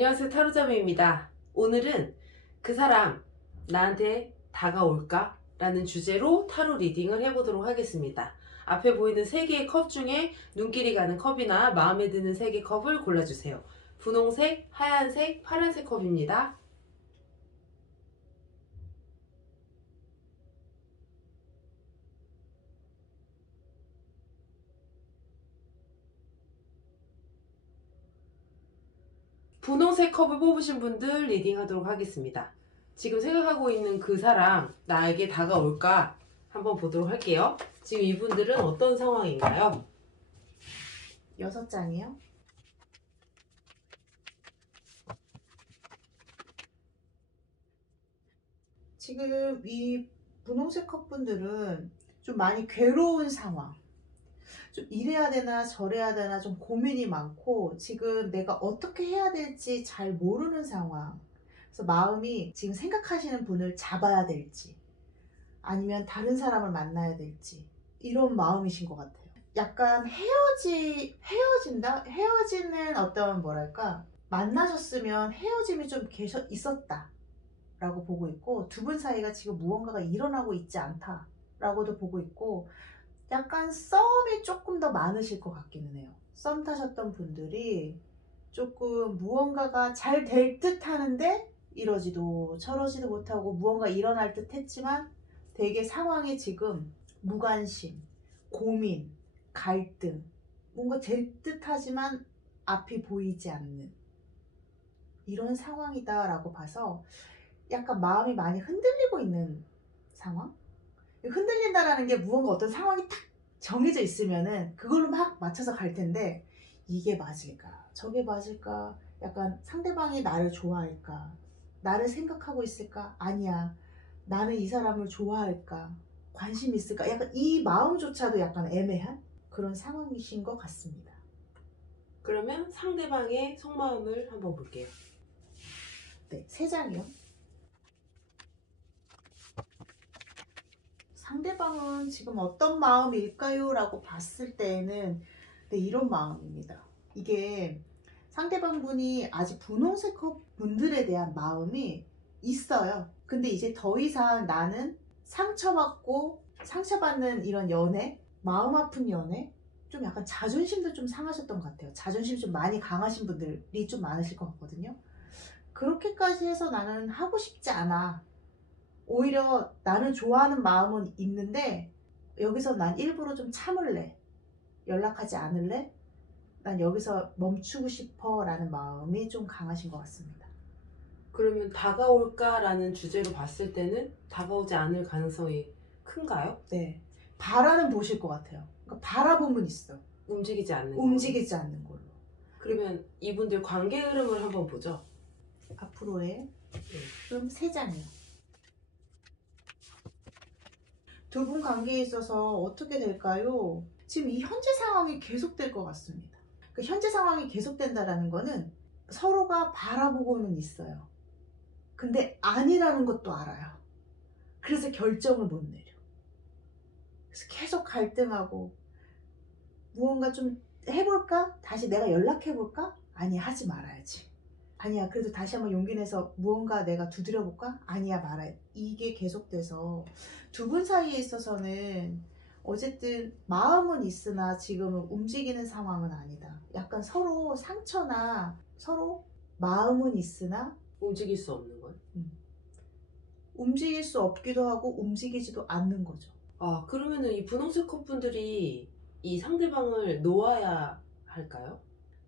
안녕하세요, 타로자매입니다. 오늘은 그 사람 나한테 다가올까? 라는 주제로 타로 리딩을 해보도록 하겠습니다. 앞에 보이는 3개의 컵 중에 눈길이 가는 컵이나 마음에 드는 3개 컵을 골라주세요. 분홍색, 하얀색, 파란색 컵입니다. 분홍색 컵을 뽑으신 분들 리딩하도록 하겠습니다. 지금 생각하고 있는 그 사람 나에게 다가올까? 한번 보도록 할게요. 지금 이분들은 어떤 상황인가요? 6장이요? 지금 이 분홍색 컵분들은 좀 많이 괴로운 상황, 좀 이래야 되나 저래야 되나 좀 고민이 많고 지금 내가 어떻게 해야 될지 잘 모르는 상황. 그래서 마음이 지금 생각하시는 분을 잡아야 될지 아니면 다른 사람을 만나야 될지 이런 마음이신 것 같아요. 약간 헤어진다? 헤어지는 어떤 뭐랄까 만나셨으면 헤어짐이 좀 계속 있었다 라고 보고 있고, 두 분 사이가 지금 무언가가 일어나고 있지 않다 라고도 보고 있고, 약간 썸이 조금 더 많으실 것 같기는 해요. 썸 타셨던 분들이 조금 무언가가 잘 될 듯 하는데 이러지도 저러지도 못하고 무언가 일어날 듯 했지만 되게 상황이 지금 무관심, 고민, 갈등, 뭔가 될 듯 하지만 앞이 보이지 않는 이런 상황이다 라고 봐서 약간 마음이 많이 흔들리고 있는 상황? 흔들린다라는 게 무언가 어떤 상황이 딱 정해져 있으면은 그걸로 막 맞춰서 갈 텐데, 이게 맞을까? 저게 맞을까? 약간 상대방이 나를 좋아할까? 나를 생각하고 있을까? 아니야. 나는 이 사람을 좋아할까? 관심 있을까? 약간 이 마음조차도 약간 애매한 그런 상황이신 것 같습니다. 그러면 상대방의 속마음을 한번 볼게요. 네, 3장이요. 상대방은 지금 어떤 마음일까요? 라고 봤을 때에는 네, 이런 마음입니다. 이게 상대방 분이 아직 분홍색 분들에 대한 마음이 있어요. 근데 이제 더 이상 나는 상처받고 상처받는 이런 연애, 마음 아픈 연애, 좀 약간 자존심도 좀 상하셨던 것 같아요. 자존심 좀 많이 강하신 분들이 좀 많으실 것 같거든요. 그렇게까지 해서 나는 하고 싶지 않아. 오히려 나는 좋아하는 마음은 있는데 여기서 난 일부러 좀 참을래. 연락하지 않을래? 난 여기서 멈추고 싶어 라는 마음이 좀 강하신 것 같습니다. 그러면 다가올까라는 주제로 봤을 때는 다가오지 않을 가능성이 큰가요? 네. 바라는 보실 것 같아요. 그러니까 바라보면 있어. 움직이지 않는 거. 움직이지 않는 걸로. 그러면 이분들 관계 흐름을 한번 보죠. 앞으로의 그럼 3장이요. 두 분 관계에 있어서 어떻게 될까요? 지금 이 현재 상황이 계속될 것 같습니다. 그 현재 상황이 계속된다라는 거는 서로가 바라보고는 있어요. 근데 아니라는 것도 알아요. 그래서 결정을 못 내려. 그래서 계속 갈등하고 무언가 좀 해볼까? 다시 내가 연락해볼까? 아니, 하지 말아야지. 아니야, 그래도 다시 한번 용기 내서 무언가 내가 두드려볼까? 아니야, 말아야. 이게 계속돼서 두 분 사이에 있어서는 어쨌든 마음은 있으나 지금은 움직이는 상황은 아니다. 약간 서로 상처나 서로 마음은 있으나 움직일 수 없는 건. 움직일 수 없기도 하고 움직이지도 않는 거죠. 아, 그러면은 이 분홍색 커플들이 이 상대방을 놓아야 할까요?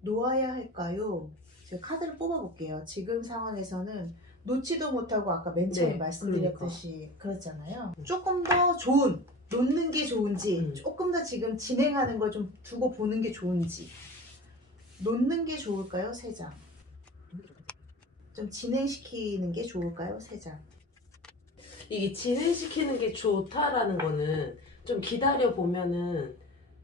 놓아야 할까요? 제가 카드를 뽑아볼게요. 지금 상황에서는 놓지도 못하고 아까 맨 처음에 네, 말씀드렸듯이 그렇잖아요. 조금 더 좋은, 놓는 게 좋은지 조금 더 지금 진행하는 걸 좀 두고 보는 게 좋은지, 놓는 게 좋을까요? 3장. 좀 진행시키는 게 좋을까요? 3장. 이게 진행시키는 게 좋다라는 거는 좀 기다려 보면은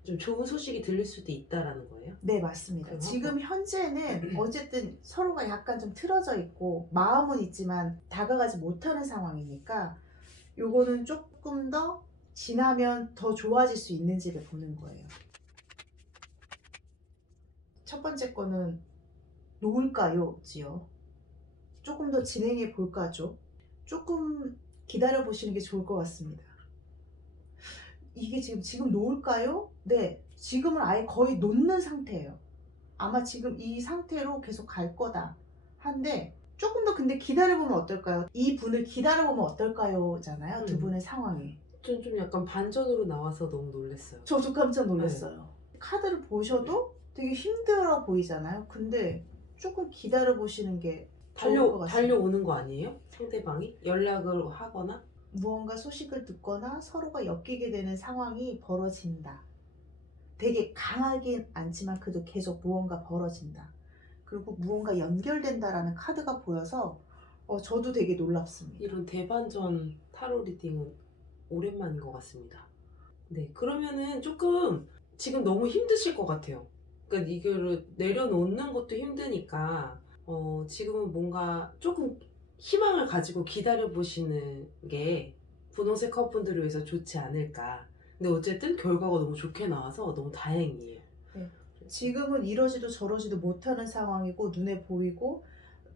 좀 좋은 소식이 들릴 수도 있다라는 거예요. 네, 맞습니다. 그럼 지금 현재는 어쨌든 서로가 약간 좀 틀어져 있고 마음은 있지만 다가가지 못하는 상황이니까 요거는 조금 더 지나면 더 좋아질 수 있는지를 보는 거예요. 첫 번째 거는 놓을까요? 지요. 조금 더 진행해 볼까죠? 조금 기다려 보시는 게 좋을 것 같습니다. 이게 지금 놓을까요? 네. 지금은 아예 거의 놓는 상태예요. 아마 지금 이 상태로 계속 갈 거다. 한데 조금 더 근데 기다려보면 어떨까요? 이 분을 기다려보면 어떨까요? 잖아요. 두 분의 상황이. 좀 약간 반전으로 나와서 너무 놀랐어요. 저도 깜짝 놀랐어요. 카드를 보셔도 되게 힘들어 보이잖아요. 근데 조금 기다려 보시는 게 좋을 것 같습니다. 달려오는 거 아니에요? 상대방이? 연락을 하거나? 무언가 소식을 듣거나 서로가 엮이게 되는 상황이 벌어진다. 되게 강하긴 않지만 그래도 계속 무언가 벌어진다. 그리고 무언가 연결된다라는 카드가 보여서 저도 되게 놀랍습니다. 이런 대반전 타로 리딩은 오랜만인 것 같습니다. 네, 그러면은 조금 지금 너무 힘드실 것 같아요. 그러니까 이거를 내려놓는 것도 힘드니까 지금은 뭔가 조금 희망을 가지고 기다려 보시는 게 분홍색 커플들을 위해서 좋지 않을까. 근데 어쨌든 결과가 너무 좋게 나와서 너무 다행이에요. 네. 지금은 이러지도 저러지도 못하는 상황이고 눈에 보이고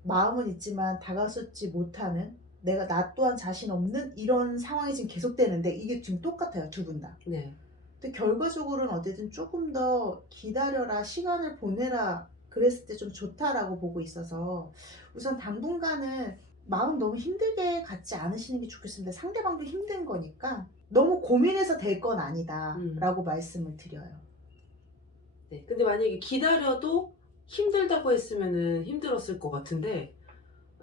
마음은 있지만 다가서지 못하는 내가 나 또한 자신 없는 이런 상황이 지금 계속되는데 이게 지금 똑같아요. 두 분 다. 네. 근데 결과적으로는 어쨌든 조금 더 기다려라, 시간을 보내라 그랬을 때 좀 좋다라고 보고 있어서 우선 당분간은 마음 너무 힘들게 갖지 않으시는 게 좋겠습니다. 상대방도 힘든 거니까 너무 고민해서 될 건 아니다라고 말씀을 드려요. 네. 근데 만약에 기다려도 힘들다고 했으면은 힘들었을 것 같은데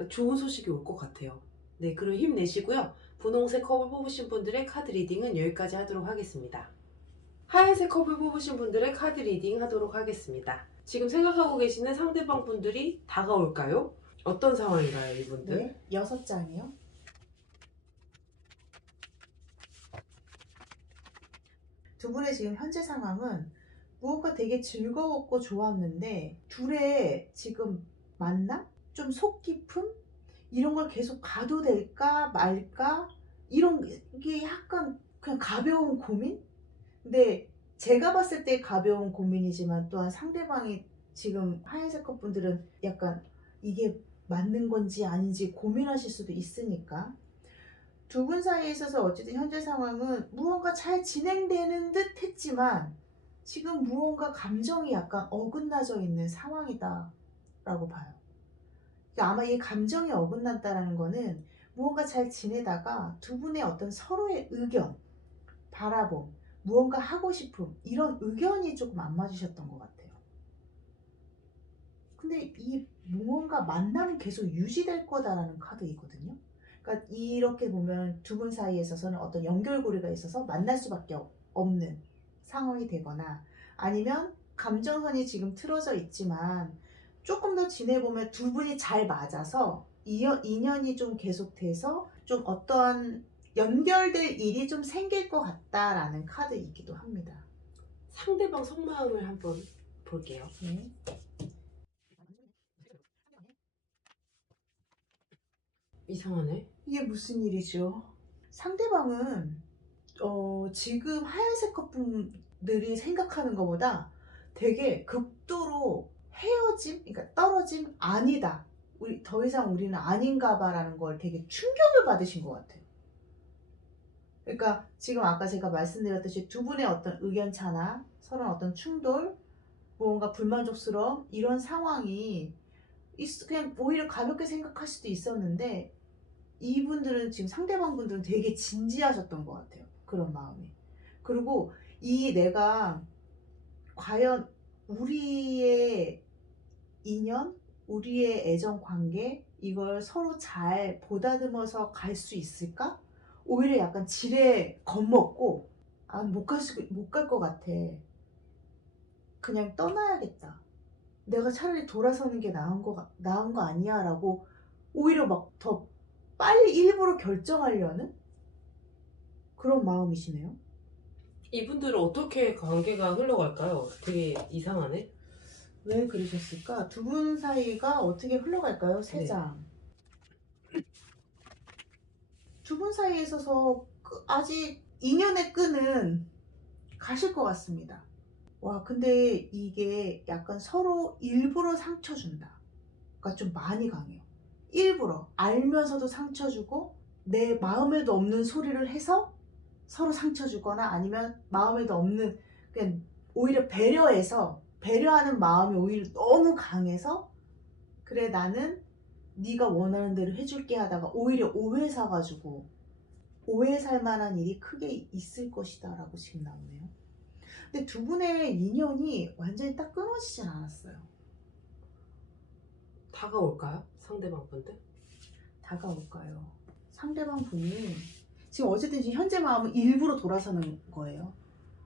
좋은 소식이 올 것 같아요. 네, 그럼 힘내시고요. 분홍색 컵을 뽑으신 분들의 카드 리딩은 여기까지 하도록 하겠습니다. 하얀색 컵을 뽑으신 분들의 카드 리딩 하도록 하겠습니다. 지금 생각하고 계시는 상대방 분들이 다가올까요? 어떤 상황인가요, 이분들? 네, 6장이요. 두 분의 지금 현재 상황은 무엇가 되게 즐거웠고 좋았는데 둘의 지금 만남? 좀 속 깊음? 이런 걸 계속 가도 될까 말까? 이런 게 약간 그냥 가벼운 고민? 근데 제가 봤을 때 가벼운 고민이지만 또한 상대방이 지금 하얀색 컷분들은 약간 이게 맞는 건지 아닌지 고민하실 수도 있으니까 두 분 사이에 있어서 어쨌든 현재 상황은 무언가 잘 진행되는 듯 했지만 지금 무언가 감정이 약간 어긋나져 있는 상황이다 라고 봐요. 그러니까 아마 이 감정이 어긋났다라는 거는 무언가 잘 지내다가 두 분의 어떤 서로의 의견, 바라봄, 무언가 하고 싶음 이런 의견이 조금 안 맞으셨던 것 같아요. 근데 이 무언가 만남은 계속 유지될 거다라는 카드이거든요. 그러니까 이렇게 보면 두 분 사이에 있어서는 어떤 연결고리가 있어서 만날 수밖에 없는 상황이 되거나 아니면 감정선이 지금 틀어져 있지만 조금 더 지내보면 두 분이 잘 맞아서 인연이 좀 계속돼서 좀 어떠한 연결될 일이 좀 생길 것 같다라는 카드이기도 합니다. 상대방 속마음을 한번 볼게요. 네. 이상하네. 이게 무슨 일이죠? 상대방은 지금 하얀색 커플들이 생각하는 것보다 되게 극도로 헤어짐, 그러니까 떨어짐 아니다. 우리 더 이상 우리는 아닌가 봐라는 걸 되게 충격을 받으신 것 같아요. 그러니까 지금 아까 제가 말씀드렸듯이 두 분의 어떤 의견 차나 서로 어떤 충돌, 무언가 불만족스러움 이런 상황이 그냥 오히려 가볍게 생각할 수도 있었는데 이분들은 지금 상대방 분들은 되게 진지하셨던 것 같아요. 그런 마음이. 그리고 이 내가 과연 우리의 인연, 우리의 애정 관계 이걸 서로 잘 보다듬어서 갈 수 있을까? 오히려 약간 지레 겁먹고 못 갈 것 같아. 그냥 떠나야겠다. 내가 차라리 돌아서는 게 나은 거 아니야? 라고 오히려 막 더 빨리 일부러 결정하려는 그런 마음이시네요. 이분들은 어떻게 관계가 흘러갈까요? 되게 이상하네. 왜 그러셨을까? 두 분 사이가 어떻게 흘러갈까요? 세 네. 장. 두 분 사이에 있어서 아직 인연의 끈은 가실 것 같습니다. 와, 근데 이게 약간 서로 일부러 상처 준다. 좀 많이 강해요. 일부러 알면서도 상처 주고 내 마음에도 없는 소리를 해서 서로 상처 주거나 아니면 마음에도 없는 그냥 오히려 배려해서 배려하는 마음이 오히려 너무 강해서 그래 나는 네가 원하는 대로 해줄게 하다가 오히려 오해 사가지고 오해 살 만한 일이 크게 있을 것이다 라고 지금 나오네요. 근데 두 분의 인연이 완전히 딱 끊어지진 않았어요. 다가올까요? 상대방 분들? 다가올까요? 상대방 분이 지금 어쨌든 지금 현재 마음은 일부러 돌아서는 거예요.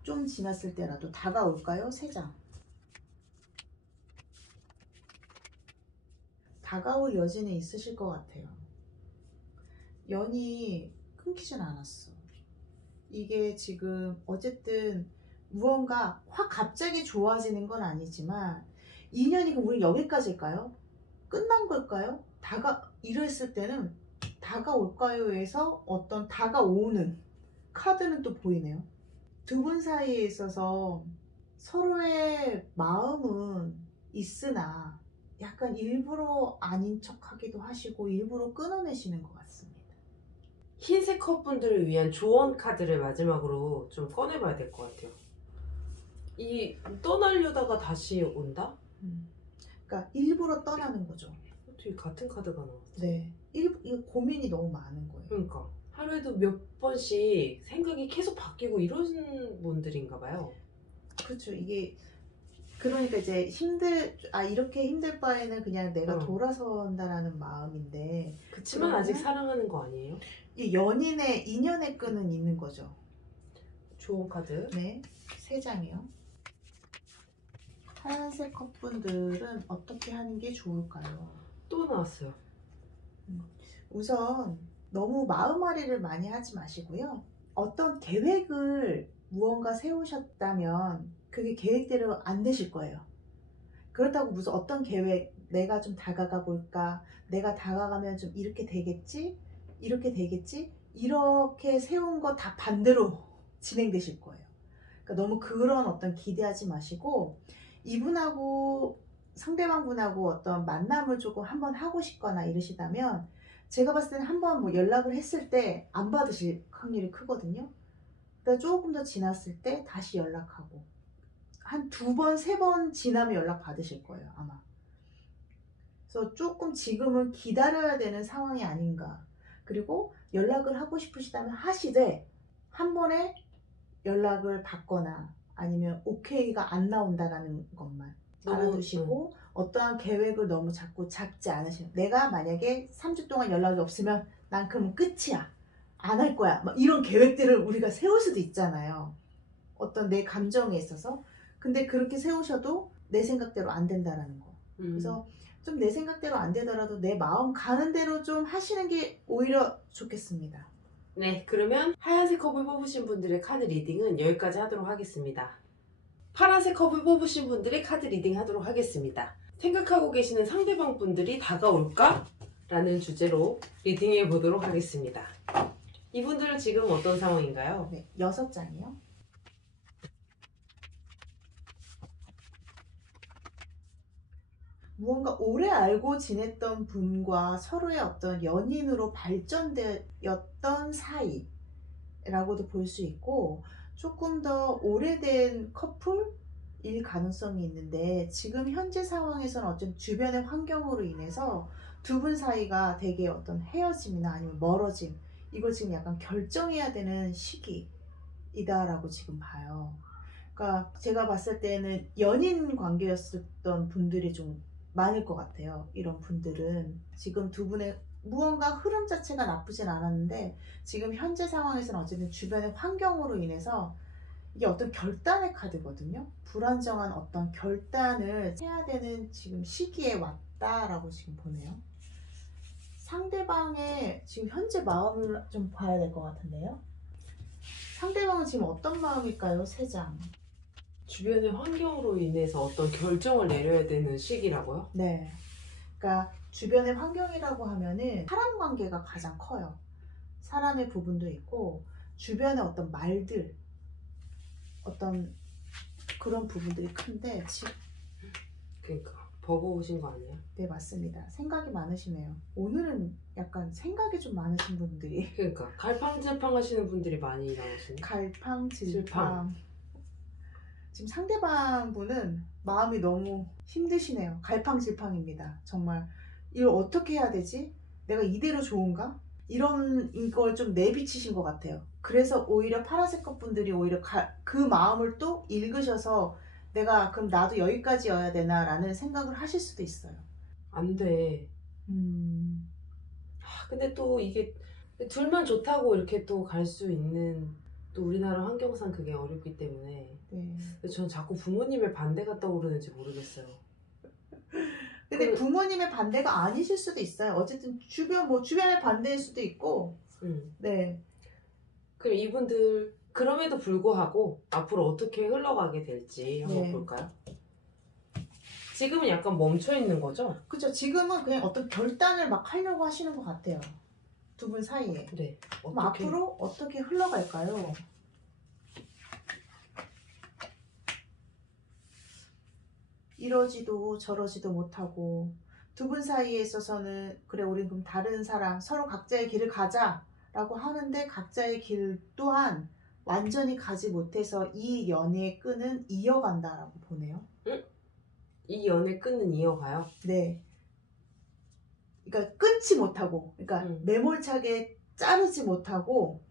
좀 지났을 때라도 다가올까요? 3장. 다가올 여지는 있으실 것 같아요. 연이 끊기진 않았어. 이게 지금 어쨌든 무언가 확 갑자기 좋아지는 건 아니지만 인연이 그럼 우리 여기까지일까요? 끝난 걸까요? 이랬을 때는 다가올까요에서 어떤 다가오는 카드는 또 보이네요. 두 분 사이에 있어서 서로의 마음은 있으나 약간 일부러 아닌 척하기도 하시고 일부러 끊어내시는 것 같습니다. 흰색 컵분들을 위한 조언 카드를 마지막으로 좀 꺼내봐야 될 것 같아요. 이 떠나려다가 다시 온다? 그러니까 일부러 떠나는 거죠. 어떻게 같은 카드가 나왔지? 네. 이거 고민이 너무 많은 거예요. 그러니까 하루에도 몇 번씩 생각이 계속 바뀌고 이런 분들인가 봐요. 그렇죠. 이게 그러니까 이제 이렇게 힘들 바에는 그냥 내가 돌아선다라는 마음인데 그치만 그러면은- 아직 사랑하는 거 아니에요? 이 인연의 끈은 있는 거죠. 조언 카드. 네. 3장이요. 하얀색 컵분들은 어떻게 하는 게 좋을까요? 또 나왔어요. 우선 너무 마음앓이를 많이 하지 마시고요. 어떤 계획을 무언가 세우셨다면 그게 계획대로 안 되실 거예요. 그렇다고 무슨 어떤 계획, 내가 좀 다가가 볼까? 내가 다가가면 좀 이렇게 되겠지? 이렇게 되겠지? 이렇게 세운 거 다 반대로 진행되실 거예요. 그러니까 너무 그런 어떤 기대하지 마시고 이분하고 상대방 분하고 어떤 만남을 조금 한번 하고 싶거나 이러시다면 제가 봤을 때는 한번 뭐 연락을 했을 때 안 받으실 확률이 크거든요. 그러니까 조금 더 지났을 때 다시 연락하고 한 2번, 3번 지나면 연락 받으실 거예요, 아마. 그래서 조금 지금은 기다려야 되는 상황이 아닌가. 그리고 연락을 하고 싶으시다면 하시되 한 번에 연락을 받거나 아니면 오케이가 안 나온다라는 것만 알아두시고 어떠한 계획을 너무 자꾸 잡지 않으시면 내가 만약에 3주 동안 연락이 없으면 난 그럼 끝이야. 안 할 거야. 막 이런 계획들을 우리가 세울 수도 있잖아요. 어떤 내 감정에 있어서. 근데 그렇게 세우셔도 내 생각대로 안 된다라는 거. 그래서 좀 내 생각대로 안 되더라도 내 마음 가는 대로 좀 하시는 게 오히려 좋겠습니다. 네, 그러면 하얀색 컵을 뽑으신 분들의 카드 리딩은 여기까지 하도록 하겠습니다. 파란색 컵을 뽑으신 분들의 카드 리딩 하도록 하겠습니다. 생각하고 계시는 상대방 분들이 다가올까? 라는 주제로 리딩해 보도록 하겠습니다. 이분들은 지금 어떤 상황인가요? 네, 6장이요. 무언가 오래 알고 지냈던 분과 서로의 어떤 연인으로 발전되었던 사이라고도 볼 수 있고 조금 더 오래된 커플일 가능성이 있는데 지금 현재 상황에서는 어쨌든 주변의 환경으로 인해서 두 분 사이가 되게 어떤 헤어짐이나 아니면 멀어짐 이걸 지금 약간 결정해야 되는 시기이다라고 지금 봐요. 그러니까 제가 봤을 때는 연인 관계였었던 분들이 좀 많을 것 같아요. 이런 분들은 지금 두 분의 무언가 흐름 자체가 나쁘진 않았는데 지금 현재 상황에서는 어쨌든 주변의 환경으로 인해서 이게 어떤 결단의 카드거든요. 불안정한 어떤 결단을 해야 되는 지금 시기에 왔다라고 지금 보네요. 상대방의 지금 현재 마음을 좀 봐야 될 것 같은데요. 상대방은 지금 어떤 마음일까요? 3장. 주변의 환경으로 인해서 어떤 결정을 내려야 되는 시기라고요? 네. 그러니까 주변의 환경이라고 하면은 사람 관계가 가장 커요. 사람의 부분도 있고 주변의 어떤 말들 어떤 그런 부분들이 큰데 그러니까 버거우신 거 아니에요? 네, 맞습니다. 생각이 많으시네요. 오늘은 약간 생각이 좀 많으신 분들이 그러니까 갈팡질팡 하시는 분들이 많이 나오시네. 갈팡질팡. 지금 상대방 분은 마음이 너무 힘드시네요. 갈팡질팡입니다. 정말 이걸 어떻게 해야 되지? 내가 이대로 좋은가? 이런 걸 좀 내비치신 것 같아요. 그래서 오히려 파란색 것 분들이 오히려 그 마음을 또 읽으셔서 내가 그럼 나도 여기까지여야 되나 라는 생각을 하실 수도 있어요. 안 돼. 근데 또 이게 둘만 좋다고 이렇게 또 갈 수 있는 또 우리나라 환경상 그게 어렵기 때문에 네. 전 자꾸 부모님의 반대가 떠오르는지 모르겠어요. 근데 그- 부모님의 반대가 아니실 수도 있어요. 어쨌든 주변의 반대일 수도 있고, 네. 그럼 이분들 그럼에도 불구하고 앞으로 어떻게 흘러가게 될지 한번 네. 볼까요? 지금은 약간 멈춰 있는 거죠? 그쵸. 지금은 그냥 어떤 결단을 막 하려고 하시는 것 같아요. 두 분 사이에. 네. 그럼 앞으로 어떻게 흘러갈까요? 이러지도 저러지도 못하고 두 분 사이에 있어서는 그래 우린 그럼 다른 사람 서로 각자의 길을 가자라고 하는데 각자의 길 또한 완전히 가지 못해서 이 연애의 끈은 이어간다라고 보네요. 이 연애 끈은 이어가요? 네. 그러니까 끊지 못하고, 그러니까 매몰차게 자르지 못하고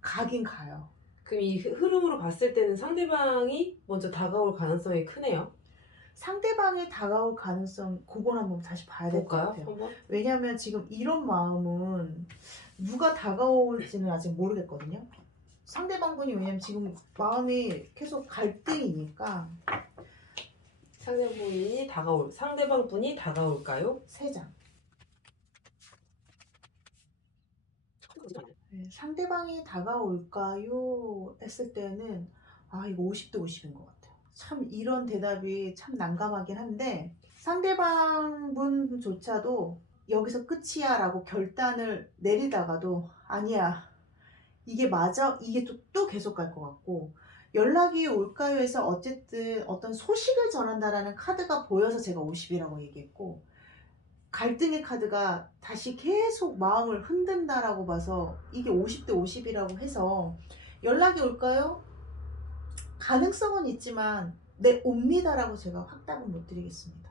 가긴 가요. 그럼 이 흐름으로 봤을 때는 상대방이 먼저 다가올 가능성이 크네요. 상대방이 다가올 가능성, 그건 한번 다시 봐야 될 것 볼까요? 같아요. 한번? 왜냐면 지금 이런 마음은 누가 다가올지는 아직 모르겠거든요. 상대방 분이 왜냐면 지금 마음이 계속 갈등이니까. 상대방 분이 다가올까요? 3장. 네, 상대방이 다가올까요? 했을 때는 이거 50대 50인 것 같아요. 참 이런 대답이 참 난감하긴 한데 상대방 분조차도 여기서 끝이야 라고 결단을 내리다가도 아니야 이게 맞아? 이게 또 계속 갈 것 같고 연락이 올까요? 해서 어쨌든 어떤 소식을 전한다라는 카드가 보여서 제가 50이라고 얘기했고 갈등의 카드가 다시 계속 마음을 흔든다라고 봐서 이게 50대 50이라고 해서 연락이 올까요? 가능성은 있지만 네, 옵니다라고 제가 확답은 못 드리겠습니다.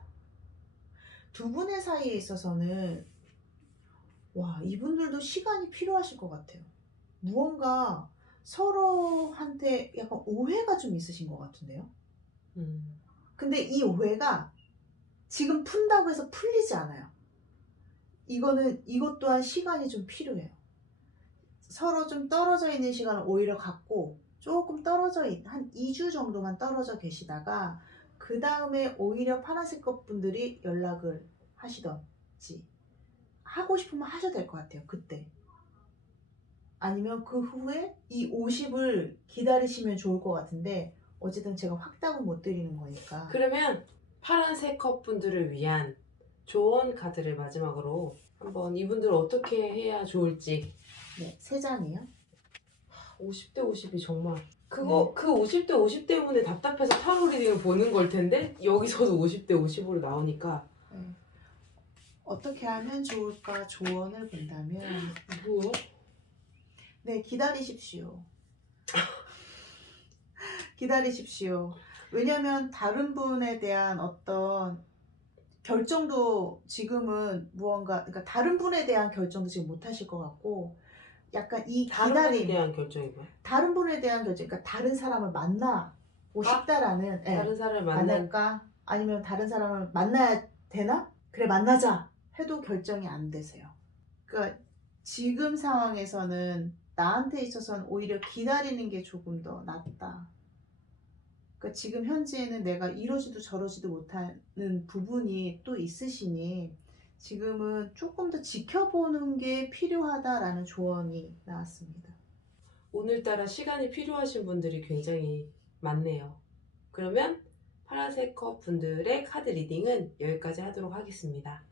두 분의 사이에 있어서는 이분들도 시간이 필요하실 것 같아요. 무언가 서로한테 약간 오해가 좀 있으신 것 같은데요. 근데 이 오해가 지금 푼다고 해서 풀리지 않아요. 이것 또한 시간이 좀 필요해요. 서로 좀 떨어져 있는 시간을 오히려 갖고 조금 한 2주 정도만 떨어져 계시다가 그 다음에 오히려 파란색 것 분들이 연락을 하시던지 하고 싶으면 하셔도 될 것 같아요. 그때. 아니면 그 후에 이 50을 기다리시면 좋을 것 같은데 어쨌든 제가 확답은 못 드리는 거니까. 그러면 파란색 컵분들을 위한 조언 카드를 마지막으로 한번 이분들 어떻게 해야 좋을지. 네, 3장이요. 50대 50이 정말 그 50대 50 때문에 답답해서 타로 리딩을 보는 걸 텐데 여기서도 50대 50으로 나오니까 어떻게 하면 좋을까 조언을 본다면 뭐요? 네, 기다리십시오. 기다리십시오. 왜냐면 다른 분에 대한 어떤 결정도 지금은 그러니까 다른 분에 대한 결정도 지금 못 하실 것 같고 약간 이 다른 분에 기다림, 대한 결정이 뭐야? 다른 분에 대한 결정, 그러니까 다른 사람을 만나고 싶다라는 다른 사람을 만날까? 아니면 다른 사람을 만나야 되나? 그래 만나자 해도 결정이 안 되세요. 그러니까 지금 상황에서는 나한테 있어서는 오히려 기다리는 게 조금 더 낫다. 그러니까 지금 현재에는 내가 이러지도 저러지도 못하는 부분이 또 있으시니 지금은 조금 더 지켜보는 게 필요하다라는 조언이 나왔습니다. 오늘따라 시간이 필요하신 분들이 굉장히 많네요. 그러면 파란색 컵 분들의 카드 리딩은 여기까지 하도록 하겠습니다.